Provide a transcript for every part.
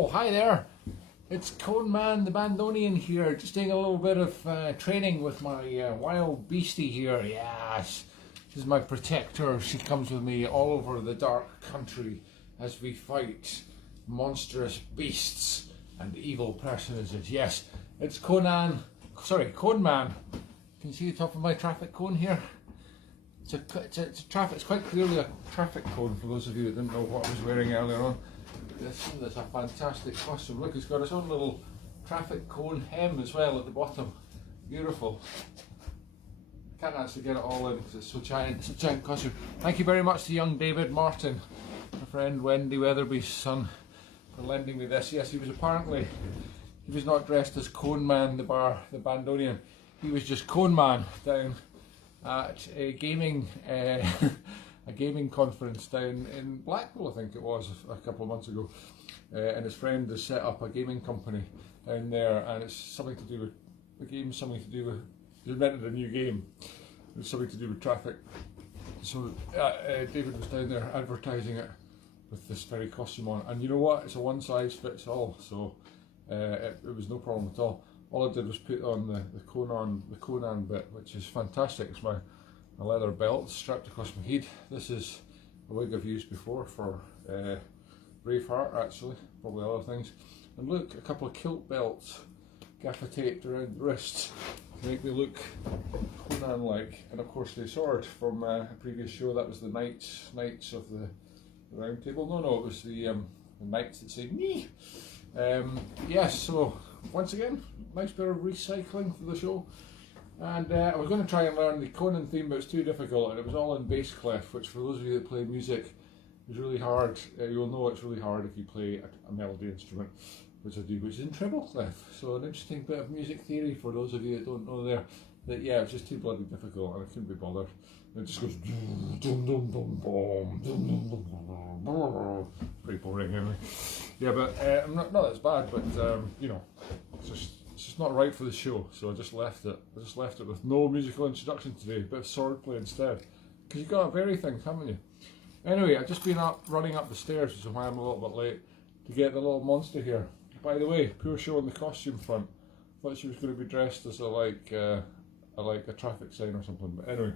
Oh, hi there. It's Coneman the Bandoneon here, just doing a little bit of training with my wild beastie here. Yes, this is my protector. She comes with me all over the dark country as we fight monstrous beasts and evil personages. Yes, it's Coneman. Can you see the top of my traffic cone here? It's quite clearly a traffic cone for those of you that didn't know what I was wearing earlier on. That's a fantastic costume. Look, it's got its own little traffic cone hem as well at the bottom. Beautiful. Can't actually get it all in because it's so giant. It's a giant costume. Thank you very much to young David Martin, my friend Wendy Weatherby's son, for lending me this. Yes, he was not dressed as Coneman the Bandoneon. He was just Coneman down at a gaming a gaming conference down in Blackpool, I think it was, a couple of months ago, and his friend has set up a gaming company down there, and it's something to do with the game, something to do with, he invented a new game, it's something to do with traffic. So David was down there advertising it with this very costume on, and you know what, it's a one size fits all, so it was no problem at all. All I did was put on the Conan bit, which is fantastic. It's my leather belt strapped across my head. This is a wig I've used before for Braveheart, actually, probably other things. And look, a couple of kilt belts gaffer taped around the wrists to make me look Conan-like. And of course the sword from a previous show, that was the Knights of the Round Table. No, it was the Knights that say me. Yes, so once again, nice bit of recycling for the show. And I was going to try and learn the Conan theme, but it's too difficult, and it was all in bass clef, which for those of you that play music is really hard. You'll know it's really hard if you play a melody instrument, which I do, which is in treble clef. So an interesting bit of music theory for those of you that don't know there. That yeah, it's just too bloody difficult, and I couldn't be bothered. And it just goes pretty boring anyway. Yeah, but I'm not as bad, but you know, it's just not right for the show, so I just left it. I just left it with no musical introduction today, a bit of swordplay instead. Because you've got a very thing, haven't you? Anyway, I've just been running up the stairs, which is why I'm a little bit late, to get the little monster here. By the way, poor show on the costume front. Thought she was going to be dressed as a traffic sign or something, but anyway.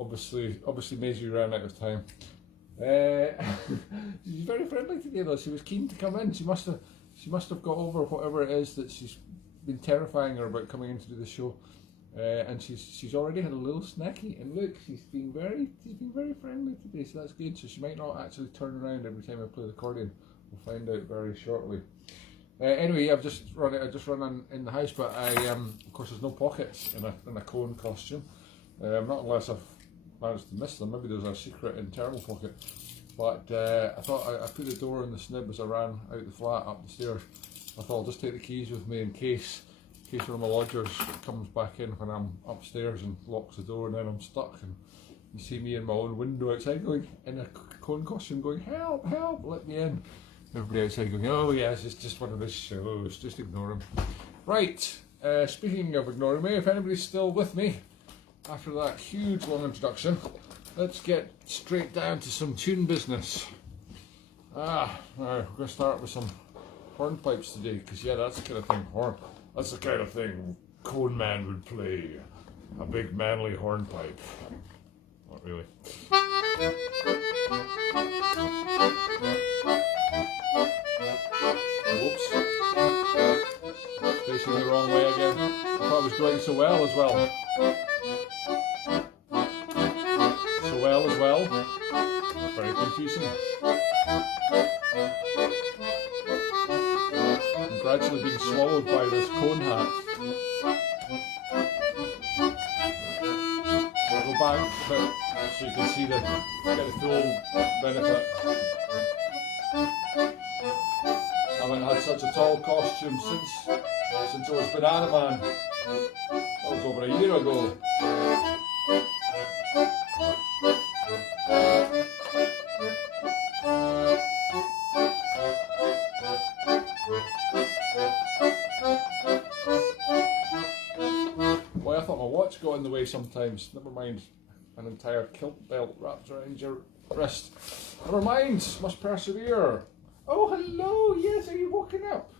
Obviously Maisie ran out of time. She's very friendly today though. She was keen to come in. She must have got over whatever it is that she's been terrifying her about coming in to do the show, and she's already had a little snacky. And look, she's been very friendly today, so that's good. So she might not actually turn around every time I play the accordion. We'll find out very shortly. Anyway, I've just run in the house, but of course there's no pockets in a cone costume. Not unless I've managed to miss them. Maybe there's a secret internal pocket. But I thought I put the door in the snib as I ran out the flat up the stairs. I thought I'll just take the keys with me in case one of my lodgers comes back in when I'm upstairs and locks the door, and then I'm stuck and you see me in my own window outside going, in a cone costume, going, help, help, let me in. Everybody outside going, oh yes, it's just one of those shows, just ignore him. Right, speaking of ignoring me, if anybody's still with me after that huge long introduction, let's get straight down to some tune business. Now we're going to start with some hornpipes today, because yeah, that's the kind of thing that's the kind of thing Coneman would play. A big manly hornpipe. Not really. Whoops. Facing the wrong way again. I thought I was doing so well as well. Very confusing. I'm gradually being swallowed by this cone hat. I'll go back a bit so you can see get the full benefit. I haven't had such a tall costume since I was Banana Man. That was over a year ago. Got in the way sometimes. Never mind, an entire kilt belt wrapped around your wrist. Never mind, must persevere. Oh, hello. Yes, are you woken up?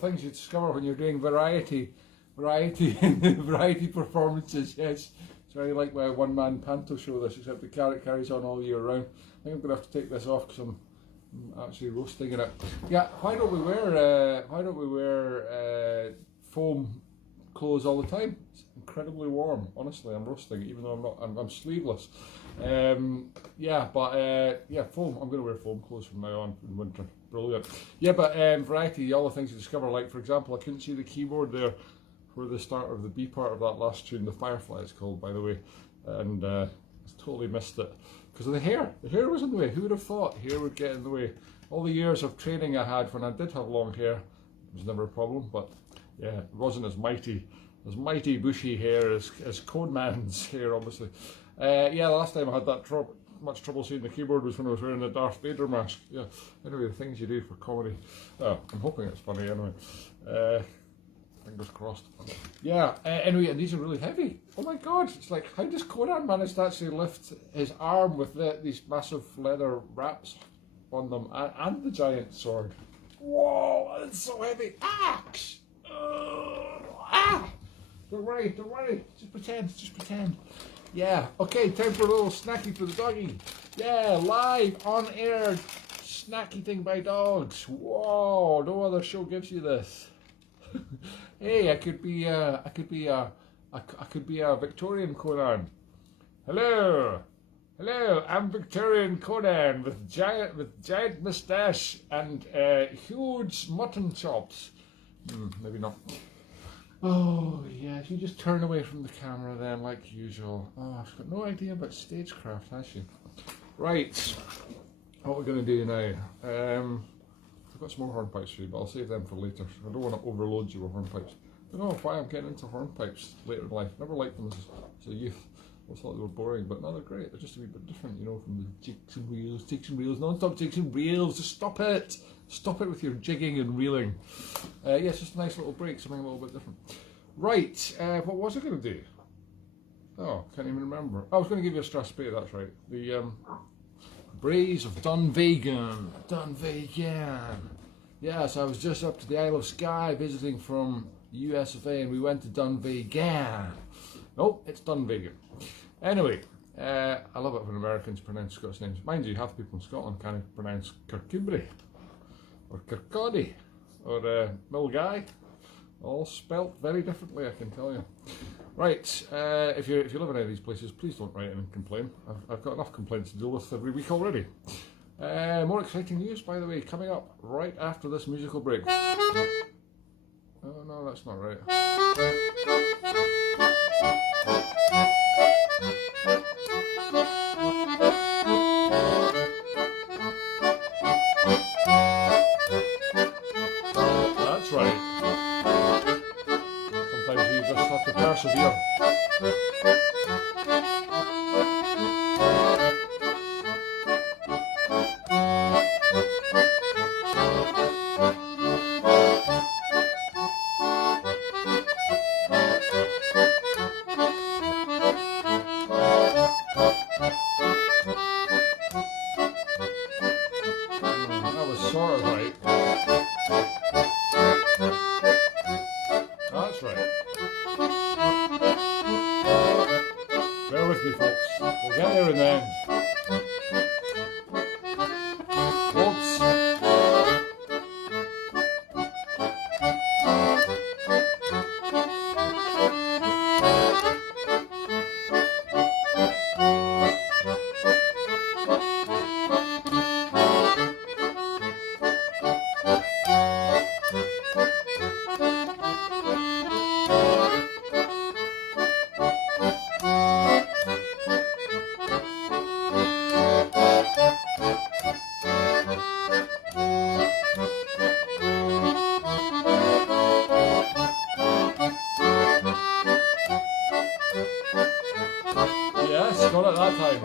Things you discover when you're doing variety performances. Yes, it's very like my one-man panto show. This, except the carrot carries on all year round. I think I'm gonna have to take this off because I'm actually roasting in it. Yeah, why don't we wear foam clothes all the time? It's incredibly warm. Honestly, I'm roasting even though I'm sleeveless. Foam. I'm going to wear foam clothes from now on in winter. Brilliant. Yeah, but variety, all the things you discover. Like for example, I couldn't see the keyboard there where the start of the B part of that last tune, The Firefly, is called, by the way, and I totally missed it because of the hair. The hair was in the way. Who would have thought hair would get in the way? All the years of training I had when I did have long hair, it was never a problem, but yeah, it wasn't as mighty bushy hair as Coneman's hair, obviously. Yeah, last time I had that much trouble seeing the keyboard was when I was wearing the Darth Vader mask. Yeah, anyway, the things you do for comedy. Oh, I'm hoping it's funny anyway. Fingers crossed. Yeah, anyway, and these are really heavy. Oh my god, it's like, how does Conan manage to actually lift his arm with these massive leather wraps on them and the giant sword? Whoa, it's so heavy. Axe! Don't worry, just pretend. Yeah, okay, time for a little snacky for the doggy. Yeah, live, on air, snacky thing by dogs. Whoa, no other show gives you this. Hey, I could be a Victorian Conan. Hello, I'm Victorian Conan with giant moustache and huge mutton chops. Maybe not. Oh, yes, you just turn away from the camera then, like usual. Oh, she's got no idea about stagecraft, has she? Right, what we're going to do now. I've got some more hornpipes for you, but I'll save them for later. I don't want to overload you with hornpipes. I don't know why I'm getting into hornpipes later in life. Never liked them as a youth. I thought they were boring, but no, they're great. They're just a wee bit different, you know, from the jigs and reels, non-stop jigs and reels. Just stop it! Stop it with your jigging and reeling. Yes, just a nice little break, something a little bit different. Right, what was I going to do? Oh, can't even remember. I was going to give you a Strasbourg, that's right. The Braes of Dunvegan. Yes, I was just up to the Isle of Skye visiting from US of A, and we went to Dunvegan. Nope, it's Dunvegan. Anyway, I love it when Americans pronounce Scots names. Mind you, half the people in Scotland can't pronounce Kirkcudbright, or Kirkcaldy, or Milngavie. All spelt very differently, I can tell you. Right, if you live in any of these places, please don't write in and complain. I've got enough complaints to deal with every week already. More exciting news, by the way, coming up right after this musical break. Oh no, that's not right. That's right. Sometimes you just have to persevere. That was sort of right. That's right. Bear with me, folks. We'll get there in the end. Oops. Yes, got it that time.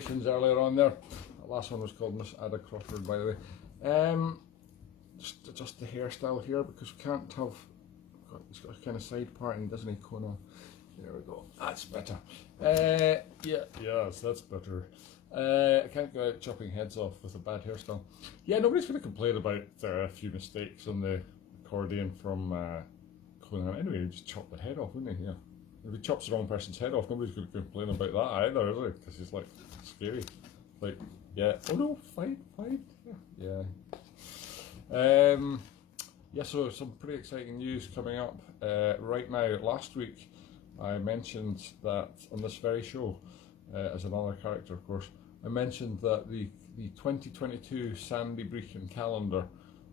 variations earlier on there. The last one was called Miss Ada Crawford, by the way. Just adjust the hairstyle here because we can't have. It's got a kind of side parting, doesn't he, Conan? There we go. That's better. Yes, that's better. I can't go out chopping heads off with a bad hairstyle. Yeah, nobody's going to complain about a few mistakes on the accordion from Conan. Anyway, he just chopped the head off, wouldn't he? Yeah. If he chops the wrong person's head off, nobody's going to complain about that either, is it? Because he's like scary. Like, yeah. Oh no, fine. Yeah. Yeah, so some pretty exciting news coming up right now. Last week I mentioned that on this very show, as another character of course, I mentioned that the 2022 Sandy Brechin calendar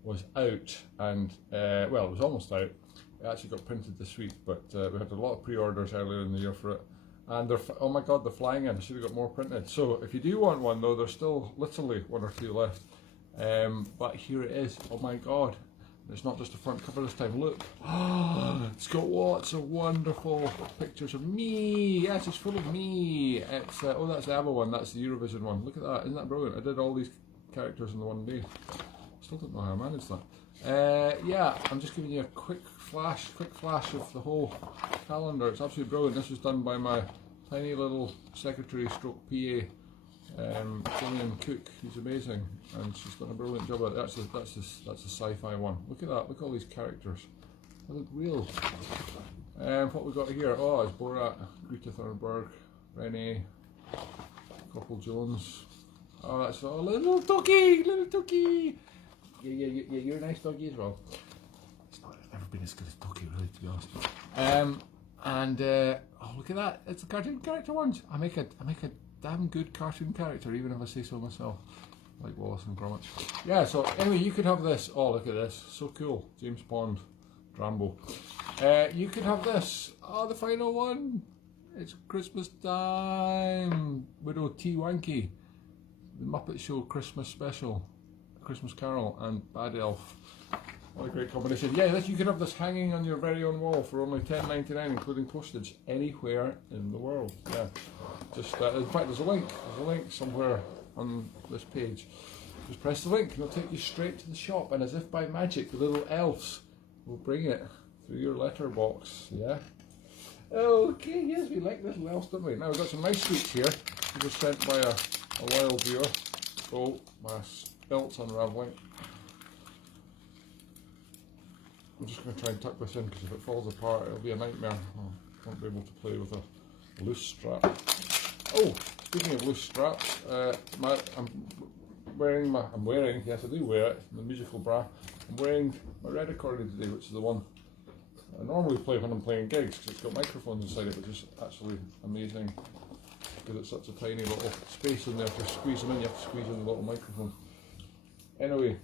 was out and, well, it was almost out. It actually got printed this week, but we had a lot of pre-orders earlier in the year for it. And they're, oh my god, they're flying in. I should have got more printed. So if you do want one though, there's still literally 1 or 2 left. But here it is. Oh my god. It's not just a front cover this time. Look. It's got lots of wonderful pictures of me. Yes, it's full of me. It's oh, that's the ABBA one. That's the Eurovision one. Look at that. Isn't that brilliant? I did all these characters in the one day. Still don't know how I managed that. Yeah, I'm just giving you a quick flash of the whole calendar. It's absolutely brilliant. This was done by my tiny little secretary stroke PA, Gillian Cook, who's amazing, and she's done a brilliant job at it. That's a sci-fi one. Look at that, look at all these characters. They look real. What we got here? Oh, it's Borat, Greta Thunberg, Rennie, Coppel Jones. Oh, that's a little Tookie! Yeah, you're a nice doggy as well. It's never been as good as Tookie, really, to be honest. Oh, look at that! It's the cartoon character ones. I make a damn good cartoon character, even if I say so myself, like Wallace and Gromit. Yeah. So anyway, you could have this. Oh, look at this! So cool, James Bond, Rambo. You could have this. Oh, the final one. It's Christmas time. Widow T. Wanky, the Muppet Show Christmas special. Christmas Carol and Bad Elf. What a great combination. Yeah, you can have this hanging on your very own wall for only $10.99, including postage, anywhere in the world. Yeah. Just in fact, there's a link somewhere on this page. Just press the link and it'll take you straight to the shop, and as if by magic, the little elves will bring it through your letterbox. Yeah. Okay, yes, we like little elves, don't we? Now we've got some nice sweets here. These were sent by a loyal viewer. Oh, my belt's unravelling. I'm just going to try and tuck this in because if it falls apart it'll be a nightmare. I won't be able to play with a loose strap. Oh, speaking of loose straps, I'm wearing, yes I do wear it, the musical bra. I'm wearing my red accordion today, which is the one I normally play when I'm playing gigs because it's got microphones inside it, which is actually amazing because it's such a tiny little space in there to squeeze them in. You have to squeeze in the little microphone. Anyway,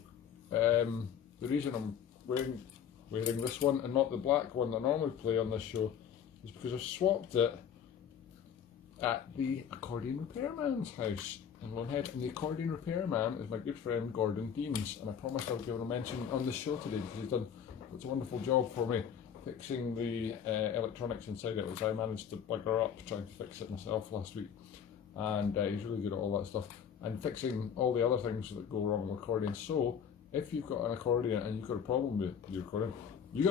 the reason I'm wearing this one and not the black one that I normally play on this show is because I've swapped it at the accordion repairman's house in Lonehead, and the accordion repairman is my good friend Gordon Deans, and I promised I would give him a mention on the show today because he's done such a wonderful job for me fixing the electronics inside it, which I managed to bugger up trying to fix it myself last week, and he's really good at all that stuff and fixing all the other things that go wrong with accordions. So if you've got an accordion and you've got a problem with your accordion, the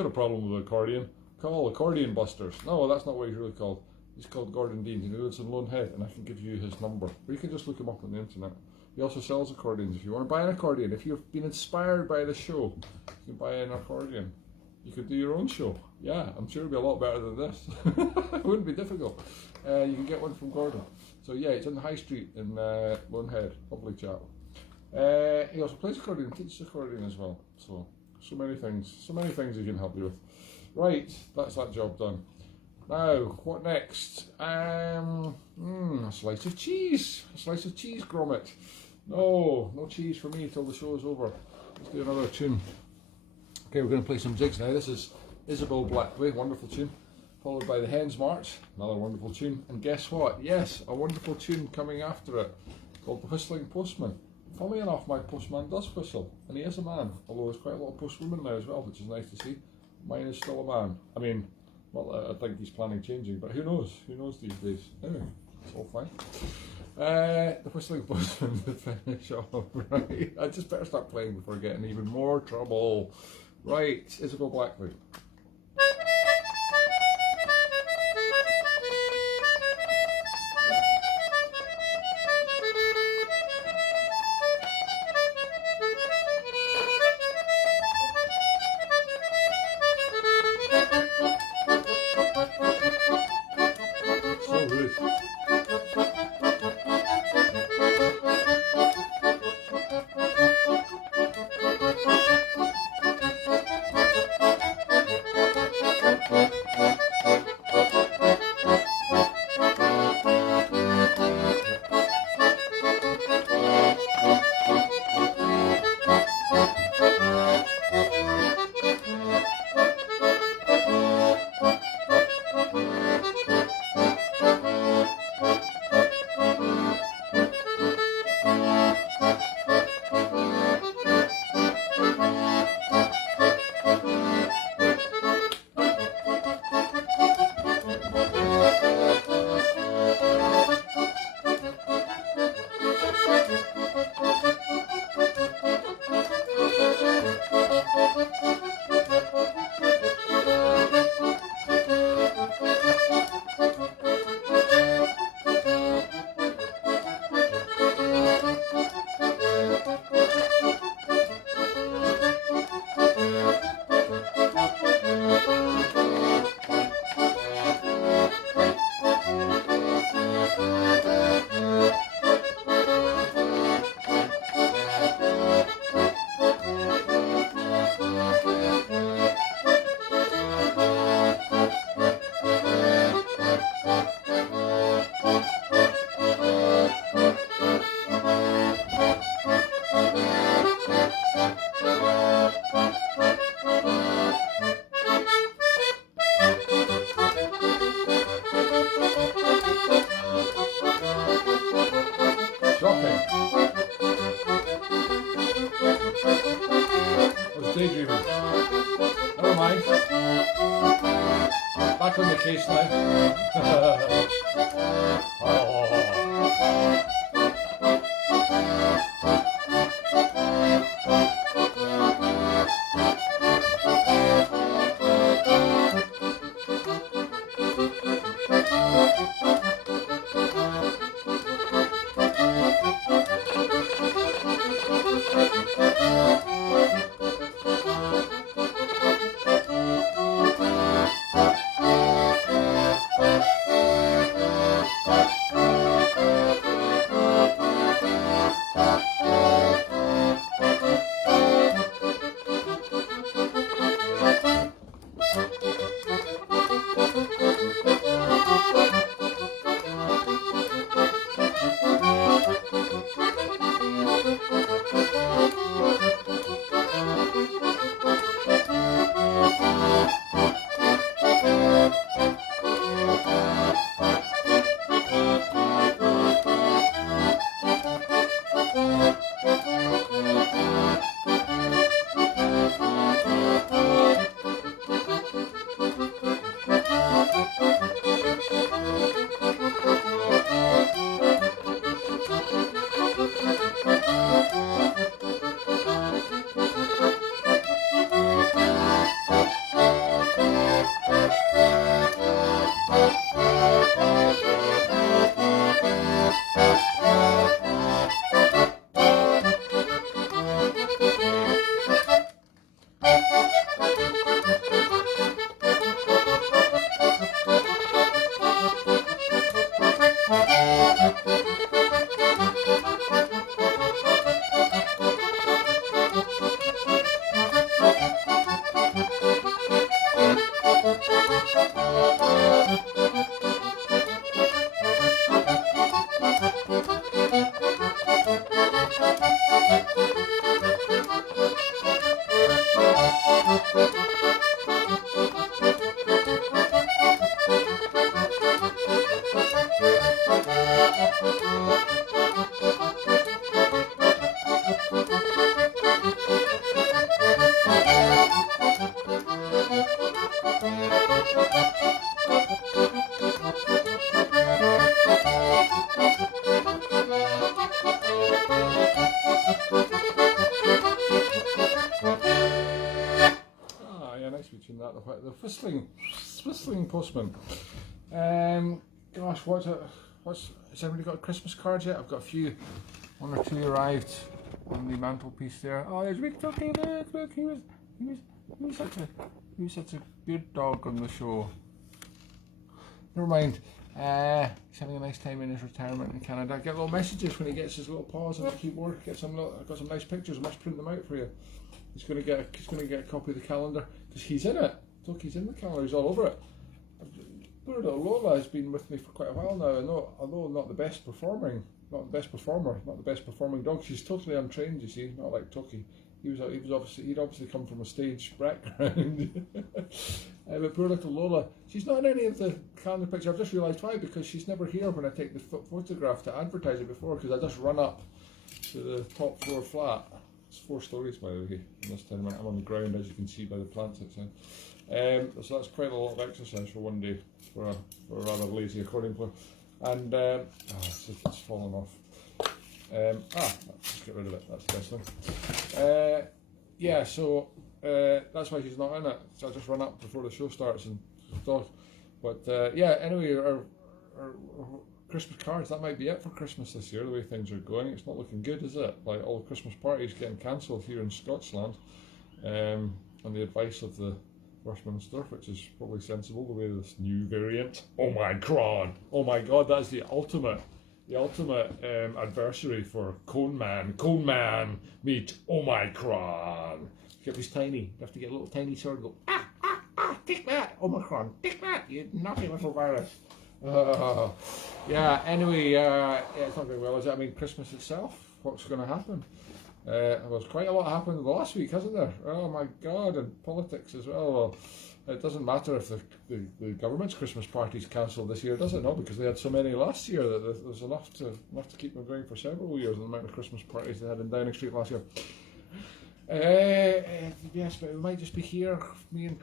accordion, call Accordion Busters. No, that's not what he's really called. He's called Gordon Deans, and he lives in Lonehead, and I can give you his number. Or you can just look him up on the internet. He also sells accordions. If you want to buy an accordion, if you've been inspired by the show, you can buy an accordion. You could do your own show. Yeah, I'm sure it'd be a lot better than this. It wouldn't be difficult. You can get one from Gordon. So yeah, it's on the High Street in Lonehead. Lovely chap. He also plays accordion, teaches accordion as well. So many things he can help you with. Right, that's that job done. Now, what next? A slice of cheese. A slice of cheese, Gromit. No cheese for me till the show is over. Let's do another tune. Okay, we're going to play some jigs now. This is Isabel Blackley, wonderful tune. Followed by the Hens March, another wonderful tune. And guess what? Yes, a wonderful tune coming after it, called The Whistling Postman. Funnily enough, my postman does whistle, and he is a man, although there's quite a lot of postwomen now as well, which is nice to see. Mine is still a man. I mean, well, I think he's planning changing, but who knows? Who knows these days? Anyway, it's all fine. The whistling postman to finish off, right? I just better start playing before getting even more trouble. Right, Isabel Blackley. So rude. Shocking. I was daydreaming. Never mind. Back on the case now. Oh. Ah, yeah, nice between that. The whistling postman. Gosh, has anybody got a Christmas card yet? I've got a few. One or two arrived on the mantelpiece there. Oh, there's Big Turkey. Look, he was such a good dog on the show. Never mind. He's having a nice time in his retirement in Canada. I get little messages when he gets his little paws on the keyboard. I've got some nice pictures. I must print them out for you. He's going to get a copy of the calendar because he's in it. Look, he's in the calendar. He's all over it. Poor little Lola has been with me for quite a while now. Although not the best performer, not the best performing dog. She's totally untrained. You see, not like Toki. He'd obviously come from a stage background. But poor little Lola, she's not in any of the calendar pictures. I've just realised why, because she's never here when I take the photograph to advertise it before, because I just run up to the top floor flat. It's 4 stories, by the way, in this tournament. I'm on the ground, as you can see by the plants outside. So that's quite a lot of exercise for one day for a rather lazy accordion player. And it's fallen off. Let's get rid of it. That's the best thing. Yeah, so that's why she's not in it. So I just run up before the show starts and stuff. But yeah, anyway, our Christmas cards, that might be it for Christmas this year, the way things are going. It's not looking good, is it? Like all the Christmas parties getting cancelled here in Scotland on the advice of the First Minister, which is probably sensible, the way this new variant, Omicron. Oh my God, that's the ultimate adversary for Coneman. Coneman meet Omicron. Get this tiny. You have to get a little tiny sword and go, take that, Omicron, take that, you naughty little virus. Yeah, anyway, it's not going well, is it? I mean, Christmas itself, what's going to happen? There's quite a lot happened last week, hasn't there? Oh my God, and politics as well. Well, it doesn't matter if the government's Christmas parties cancelled this year, does it? No, because they had so many last year that there's enough to keep them going for several years. The amount of Christmas parties they had in Downing Street last year. Yes, but it might just be here, me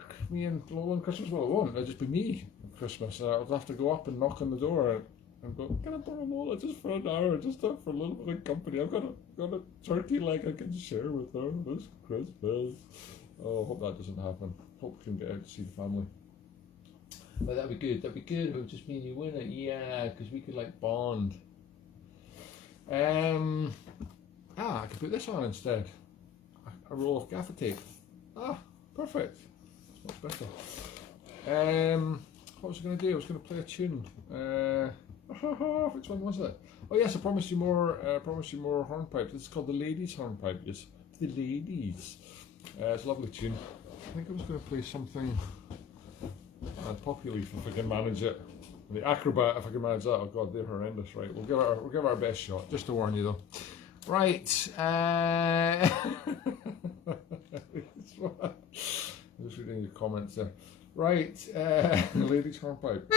and Lola on Christmas. Well, it won't. It'll just be me on Christmas. I'll have to go up and knock on the door and go, can I borrow Lola just for an hour, just for a little bit of company? I've got a turkey leg I can share with her this Christmas. Oh, I hope that doesn't happen. Hope we can get out to see the family. But that'd be good. That'd be good if it would just mean you win it. Yeah, because we could like bond. I could put this on instead. A roll of gaffer tape. Perfect. That's much better. What was I going to do? I was going to play a tune. Which one was it? Oh yes, I promised you more hornpipes. This is called the ladies' hornpipe. Yes, the ladies. It's a lovely tune. I think I was going to play something Poppy Leaf if I can manage it. The Acrobat if I can manage that. Oh God, they're horrendous. Right, we'll give it our best shot. Just to warn you though. Right. I'm just reading your comments there. Right, ladies' hornpipe.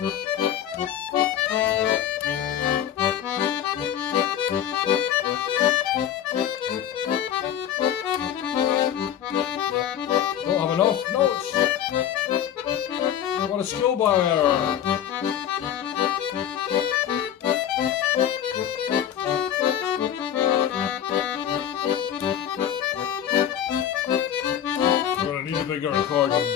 Don't have enough notes. What a schoolboy error. Gonna need a bigger recording.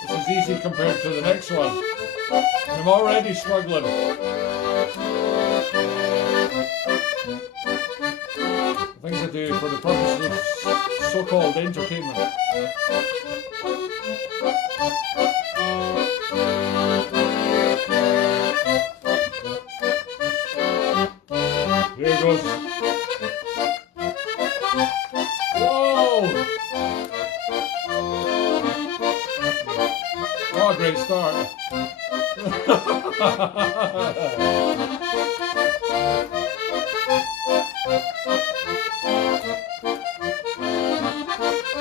This is easy compared to the next one. I'm already struggling. Things I do for the purposes of so-called entertainment. Here it goes. Whoa! Oh, great start.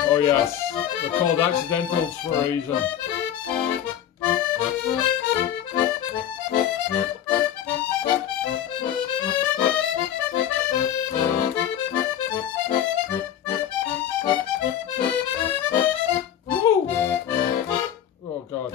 Oh yes, they're called accidentals for a reason. Woo! Oh God.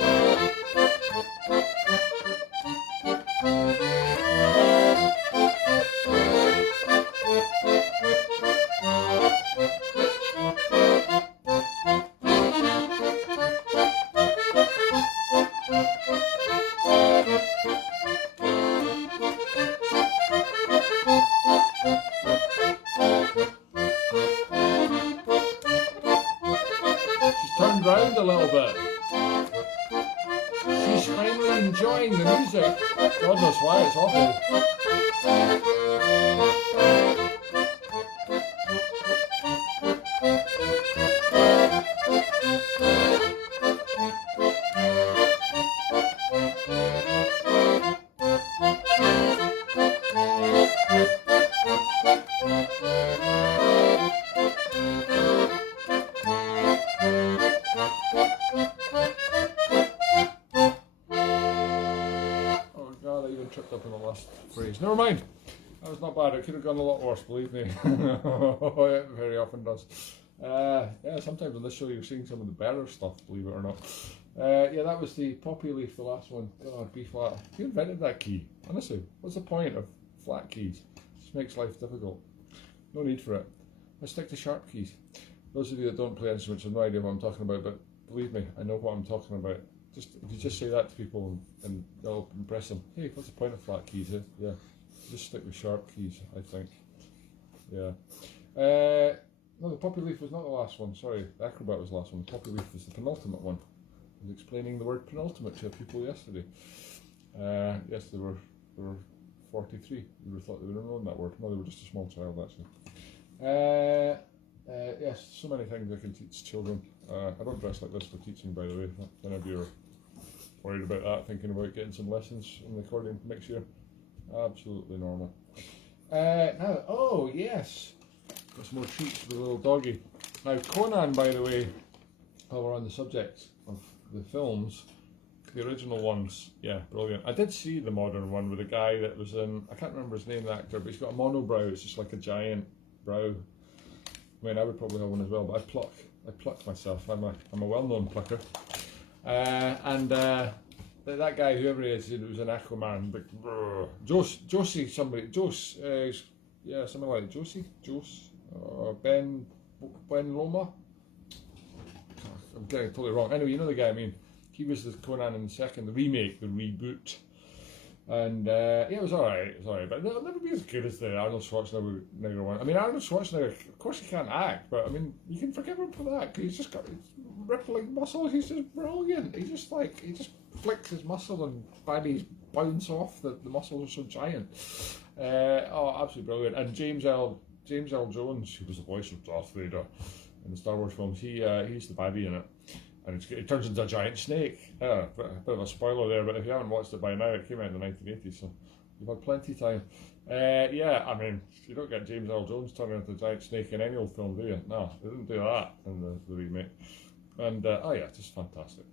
Turned round a little bit. She's finally enjoying the music. God knows why, it's awful. Tripped up in the last phrase. Never mind. That was not bad. It could have gone a lot worse, believe me. It very often does. Yeah, sometimes on this show you're seeing some of the better stuff, believe it or not. Yeah, that was the poppy leaf, the last one. God, B flat. Who invented that key? Honestly, what's the point of flat keys? It just makes life difficult. No need for it. Let's stick to sharp keys. Those of you that don't play instruments have no idea what I'm talking about, but believe me, I know what I'm talking about. Just if you just say that to people and they'll impress them. Hey, what's the point of flat keys? Eh? Yeah, just stick with sharp keys, I think. Yeah. No, the poppy leaf was not the last one. Sorry, the acrobat was the last one. The poppy leaf was the penultimate one. I was explaining the word penultimate to people yesterday. Yes, they were 43. You would have thought they would have known that word. No, they were just a small child actually. Yes, so many things I can teach children. I don't dress like this for teaching, by the way. None of you are worried about that, thinking about getting some lessons in the accordion next year. Absolutely normal. Now, oh yes, got some more treats for the little doggy. Now, Conan, by the way, while we're on the subject of the films, the original ones, yeah, brilliant. I did see the modern one with a guy that was in, I can't remember his name, the actor, but he's got a monobrow. It's just like a giant brow. I mean, I would probably have one as well, but I pluck myself. I'm a well-known plucker. That guy, whoever he is, it was an Aquaman, but Josie, somebody, yeah, something like Ben Loma. I'm getting it totally wrong. Anyway, you know the guy I mean. He was the Conan in the second, the remake, the reboot. And yeah, it was alright, but it'll never be as good as the Arnold Schwarzenegger one. I mean, Arnold Schwarzenegger, of course he can't act, but I mean, you can forgive him for that, because he's just got rippling muscles, he's just brilliant. He just flicks his muscle and baddies bounce off, the muscles are so giant. Oh, absolutely brilliant. And James L. Jones, who was the voice of Darth Vader in the Star Wars films, he's the baddie in it. And it turns into a giant snake. A bit of a spoiler there, but if you haven't watched it by now, it came out in the 1980s, so you've had plenty of time. Yeah, I mean, you don't get James L. Jones turning into a giant snake in any old film, do you? No, they didn't do that in the remake. And, oh yeah, just fantastic.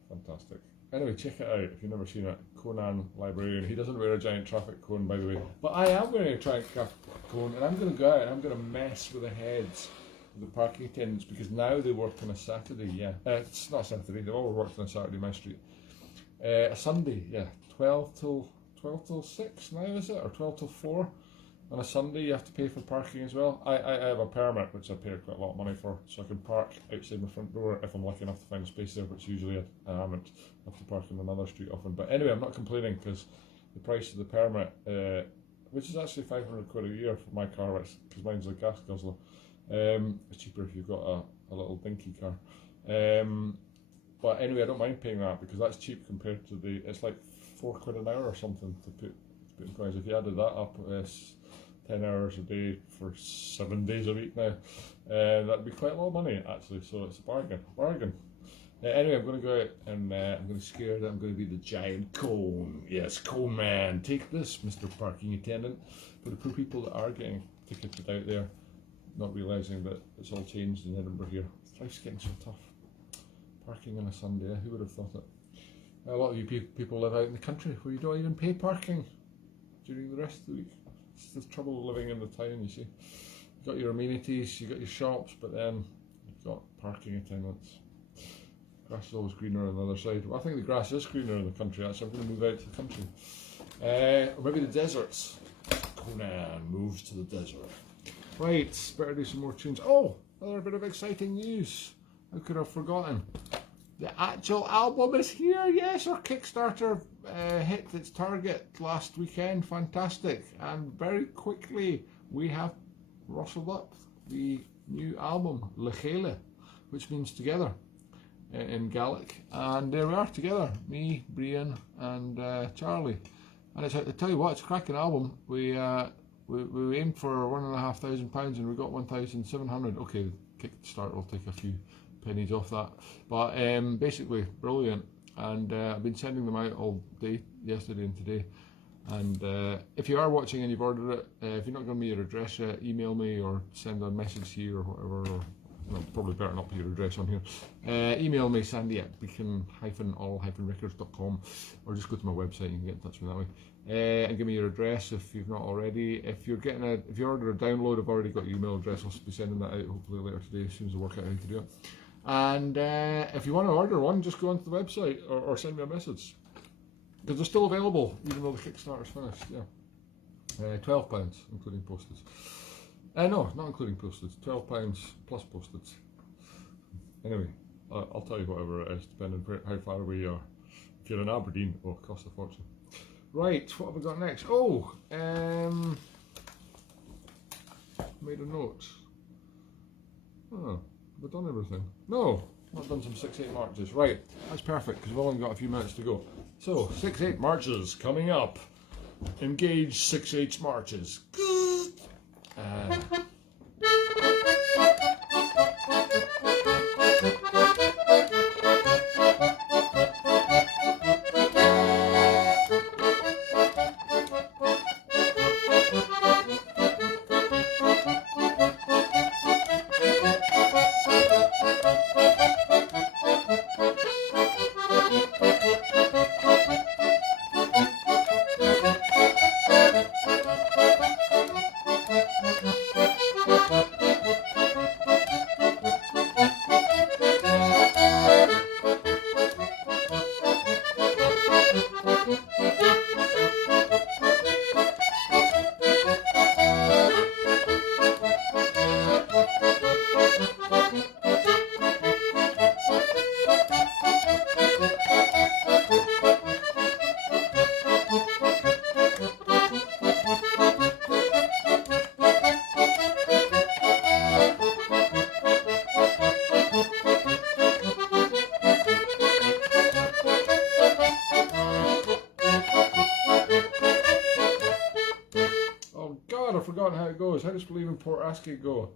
Anyway, check it out if you've never seen it. Conan Librarian. He doesn't wear a giant traffic cone, by the way. But I am wearing a traffic cone, and I'm going to go out and I'm going to mess with the heads the parking attendants, because now they work on a Saturday. It's not a Saturday, they've all worked on a Saturday, my street. A Sunday, 12 till 6 now, is it? Or 12 till 4 on a Sunday. You have to pay for parking as well. I have a permit which I pay quite a lot of money for, so I can park outside my front door if I'm lucky enough to find a space there, which usually I haven't. I have to park in another street often. But anyway, I'm not complaining, because the price of the permit, which is actually £500 a year for my car, because mine's a gas guzzler. It's cheaper if you've got a little dinky car. But anyway, I don't mind paying that, because that's cheap compared to it's like £4 an hour or something to put in price. If you added that up, it's 10 hours a day for 7 days a week now. That'd be quite a lot of money actually, so it's a bargain. Anyway, I'm going to go out and I'm going to scare that I'm going to be the giant cone. Yes, Cone Man. Take this, Mr. Parking Attendant. For the poor people that are getting ticketed out there, not realising that it's all changed in Edinburgh here. Life's getting so tough. Parking on a Sunday, who would have thought it? A lot of you people live out in the country where you don't even pay parking during the rest of the week. It's the trouble living in the town, you see. You've got your amenities, you've got your shops, but then you've got parking attendants. Grass is always greener on the other side. Well, I think the grass is greener in the country, actually. I'm going to move out to the country. Or maybe the deserts. Conan moves to the desert. Right, better do some more tunes. Oh, another bit of exciting news. How could I have forgotten? The actual album is here. Yes, our Kickstarter hit its target last weekend. Fantastic. And very quickly we have rustled up the new album, Lechele, which means together in Gaelic. And there we are together, me, Brian and Charlie. And I tell you what, it's a cracking album. We aimed for £1,500 and we got 1,700. Okay, Kickstarter will take a few pennies off that, but basically brilliant. And I've been sending them out all day, yesterday and today. And if you are watching and you've ordered it, if you're not giving me your address yet, email me or send a message here or whatever. Or, no, probably better not put your address on here. Email me, Sandy at beacon-all-records.com, or just go to my website. You can get in touch with me that way. And give me your address if you've not already. If you order a download, I've already got your email address. I'll be sending that out hopefully later today as soon as I work out how to do it. And if you want to order one, just go onto the website or send me a message, because they're still available even though the Kickstarter's finished. £12 including postage. No, not including postage. £12 plus postage. Anyway, I'll tell you whatever it is, depending on how far away you are. If you're in Aberdeen, it costs a fortune. Right, what have we got next? Oh, made a note. Oh, have I done everything? No, not done some 6/8 marches. Right, that's perfect, because we've only got a few minutes to go. So, 6/8 marches coming up. Engage 6/8 marches. goes. How does Leaving Port Ascot go?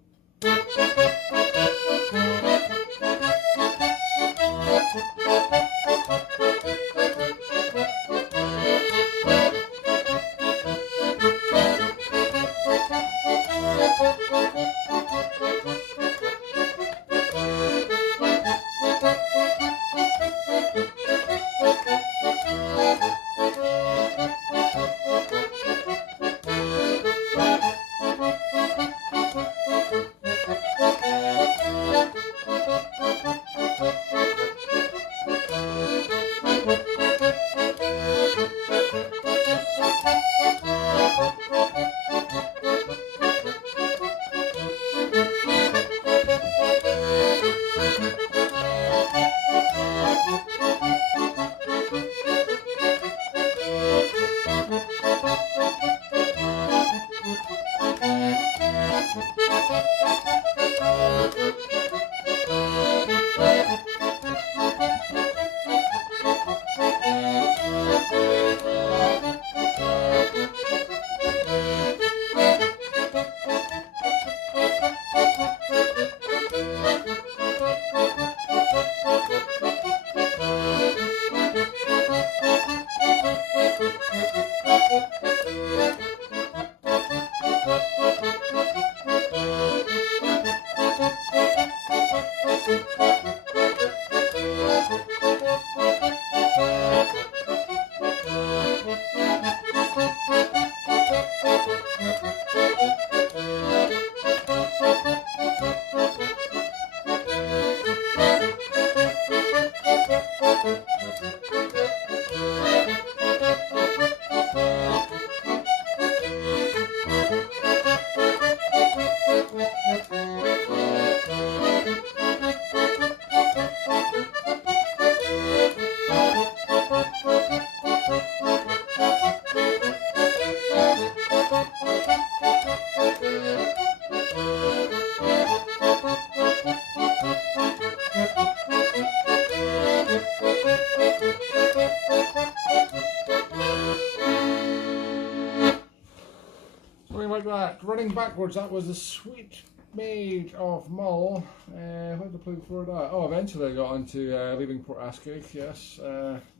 Like that, running backwards. That was the Sweet Maid of Mull. What did I play before that? Oh, eventually I got onto Leaving Port Ascot. Yes,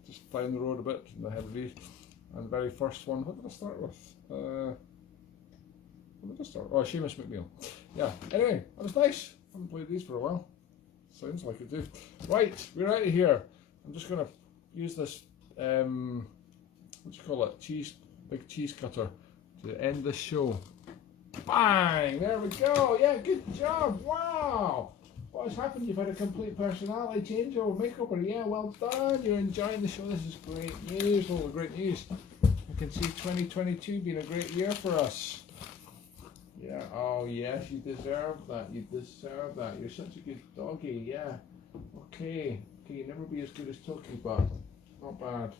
just down the road a bit in the Hebrides. And the very first one, what did I start with? What did I start? Oh, Seamus McNeil. Yeah. Anyway, that was nice. I haven't played these for a while. Sounds like it do. Right, we're out of here. I'm just gonna use this. What do you call it? Big cheese cutter. To end the show. Bang! There we go. Yeah, good job. Wow. What has happened? You've had a complete personality change over makeover. Yeah, well done. You're enjoying the show. This is great news. All the great news. I can see 2022 being a great year for us. Yeah. Oh yes, you deserve that. You deserve that. You're such a good doggy. Yeah. Okay. Okay. You never be as good as Toki, but not bad.